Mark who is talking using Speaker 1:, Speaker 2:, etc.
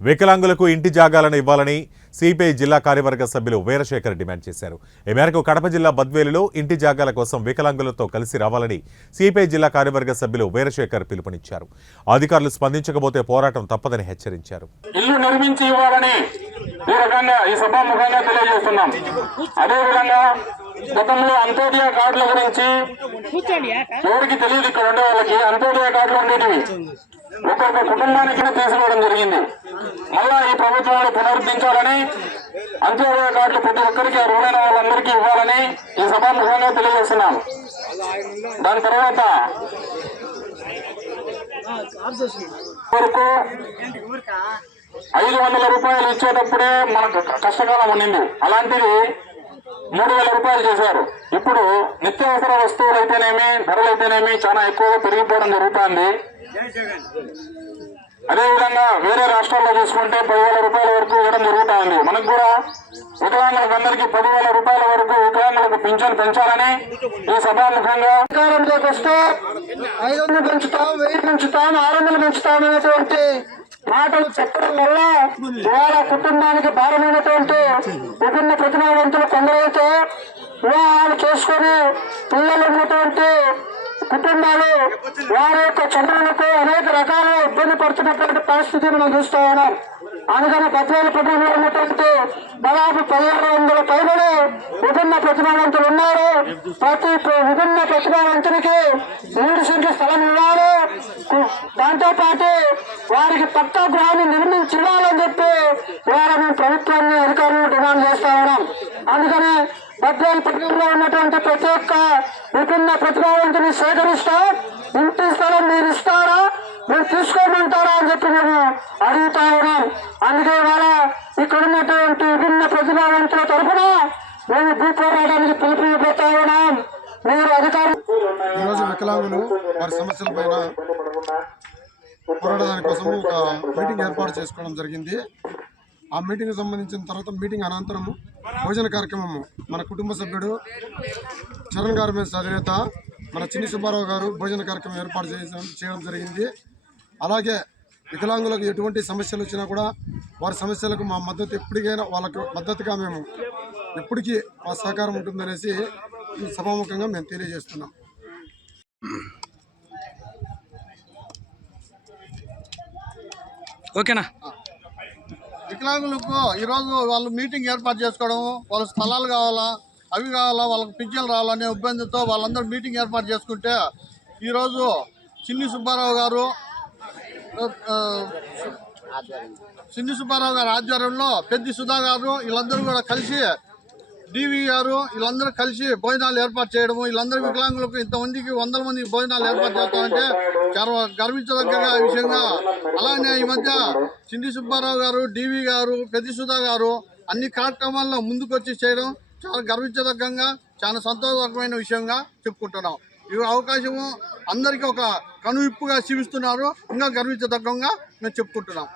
Speaker 1: వికలాంగులకు ఇంటి జాగాలను ఇవ్వాలని సిపిఐ జిల్లా కార్యవర్గ సభ్యులు వీరశేఖర్ డిమాండ్ చేశారు. ఈ మేరకు కడప జిల్లా బద్వేలులో ఇంటి జాగాల కోసం వికలాంగులతో కలిసి రావాలని సిపిఐ జిల్లా కార్యవర్గ సభ్యులు వీరశేఖర్ పిలుపునిచ్చారు. అధికారులు స్పందించకపోతే పోరాటం తప్పదని హెచ్చరించారు.
Speaker 2: ఇల్లు నిర్మించి ఇవ్వాలని ఈ రకంగా ఈ సభాముఖంగా తెలియజేస్తున్నాం. అదేవిధంగా గతంలో అంత్యోదయ కార్డుల గురించి ఎవరికి తెలియదు ఇక్కడ ఉండే వాళ్ళకి అంత్యోదయ కార్డులు ఉండేటివి. ఒక్కొక్క కుటుంబానికి తీసుకోవడం జరిగింది. మళ్ళా ఈ ప్రభుత్వాన్ని పునరుద్ధరించాలని అంత్యోదయ కార్డులు ప్రతి ఒక్కరికి రుణ వాళ్ళందరికీ ఇవ్వాలని ఈ సభాముఖంగా తెలియజేస్తున్నాం దాని తర్వాత వరకు ఐదు వందల రూపాయలు ఇచ్చేటప్పుడే మనకు కష్టకాలం ఉండింది. అలాంటిది మూడు వేల రూపాయలు చేశారు. ఇప్పుడు నిత్యావసర వస్తువులు అయితేనేమి ధరలు అయితేనేమి చాలా ఎక్కువగా పెరిగిపోవడం జరుగుతుంది. అదేవిధంగా వేరే రాష్ట్రాల్లో చూసుకుంటే పదివేల రూపాయల వరకు ఇవ్వడం జరుగుతా ఉంది మనకు కూడా వికలాంగులకు అందరికీ పదివేల రూపాయల వరకు వికలాంగులకు పింఛన్ పెంచాలని ఈ సభాముఖంగా అధికారంలోకి వస్తే ఐదు వందలు పెంచుతాం వెయ్యి పెంచుతాం ఆరు వందలు పెంచుతాం అనేటువంటి మాటలు చెప్పడం వల్ల వాళ్ళ కుటుంబానికి భారమైనటువంటి విభిన్న ప్రతిభావంతులు కొందరైతే వివాహాలు చేసుకొని పిల్లలు ఉన్నటువంటి కుటుంబాలు వారి యొక్క చదువులకు అనేక రకాలుగా ఇబ్బంది పడుతున్నటువంటి పరిస్థితిని మనం చూస్తూ ఉన్నాం. అందుకని పద్నాలుగు కుటుంబంలో ఉన్నటువంటి దాదాపు పదిహేడు వందల పైబడి విభిన్న ప్రతిభావంతులు ఉన్నారు. ప్రతి విభిన్న ప్రతిభావంతునికి మూడు సెంట్ల స్థలం ఇవ్వాలి. దాంతోపాటు వారికి పక్కా గృహాన్ని నిర్మించి ఇవ్వాలని చెప్పి ఇవాళ మేము ప్రభుత్వాన్ని అధికారులను డిమాండ్ చేస్తా ఉన్నాం అందుకని బద్వేలు పట్టణంలో ఉన్నటువంటి ప్రతి ఒక్క విభిన్న ప్రతిభావంతుని సేకరిస్తా ఇంటి స్థలం మీరు ఇస్తారా? మీరు తీసుకోమంటారా అని చెప్పి మేము అడుగుతా ఉన్నాం. అందుకే ఇవాళ ఇక్కడ ఉన్నటువంటి విభిన్న ప్రతిభావంతుల తరఫున మేము భూ పోరాటానికి పిలుపునిపోతా ఉన్నాం. మీరు అధికారులు
Speaker 3: ఈరోజు వికలాంగులు వారి సమస్యల పైన పోరాడడానికి కోసం ఒక మీటింగ్ ఏర్పాటు చేసుకోవడం జరిగింది. ఆ మీటింగ్ సంబంధించిన తర్వాత మీటింగ్ అనంతరము భోజన కార్యక్రమము మన కుటుంబ సభ్యుడు చరణ్ గార్మెంట్స్ అధినేత మన చిన్ని సుబ్బారావు గారు భోజన కార్యక్రమం ఏర్పాటు చేయడం చేయడం జరిగింది. అలాగే వికలాంగులకు ఎటువంటి సమస్యలు వచ్చినా కూడా వారి సమస్యలకు మా మద్దతు ఎప్పటికైనా వాళ్ళకు మద్దతుగా మేము ఎప్పటికీ మా సహకారం ఉంటుందనేసి ఈ సభాముఖంగా మేము తెలియజేస్తున్నాం.
Speaker 4: ఓకేనా?
Speaker 5: వికలాంగులకు ఈరోజు వాళ్ళు మీటింగ్ ఏర్పాటు చేసుకోవడం వాళ్ళ స్థలాలు కావాలా అవి కావాలా వాళ్ళకి పింఛన్లు రావాలనే ఇబ్బందితో వాళ్ళందరూ మీటింగ్ ఏర్పాటు చేసుకుంటే ఈరోజు చిన్ని సుబ్బారావు గారు చిన్ని సుబ్బారావు గారి ఆధ్వర్యంలో పెద్ది సుధా గారు వీళ్ళందరూ కూడా కలిసి డివి గారు వీళ్ళందరూ కలిసి భోజనాలు ఏర్పాటు చేయడము వీళ్ళందరూ వికలాంగులకు ఇంతమందికి వందల మందికి భోజనాలు ఏర్పాటు చేస్తామంటే చాలా గర్వించదగ్గ విషయంగా. అలానే ఈ మధ్య చిండి సుబ్బారావు గారు డివి గారు పెద్ది సుధా గారు అన్ని కార్యక్రమాల్లో ముందుకొచ్చి చేయడం చాలా గర్వించదగ్గంగా చాలా సంతోషకరమైన విషయంగా చెప్పుకుంటున్నాం. ఈ అవకాశము అందరికీ ఒక కనువిప్పుగా చూపిస్తున్నారు. ఇంకా గర్వించదగ్గంగా మేము చెప్పుకుంటున్నాం.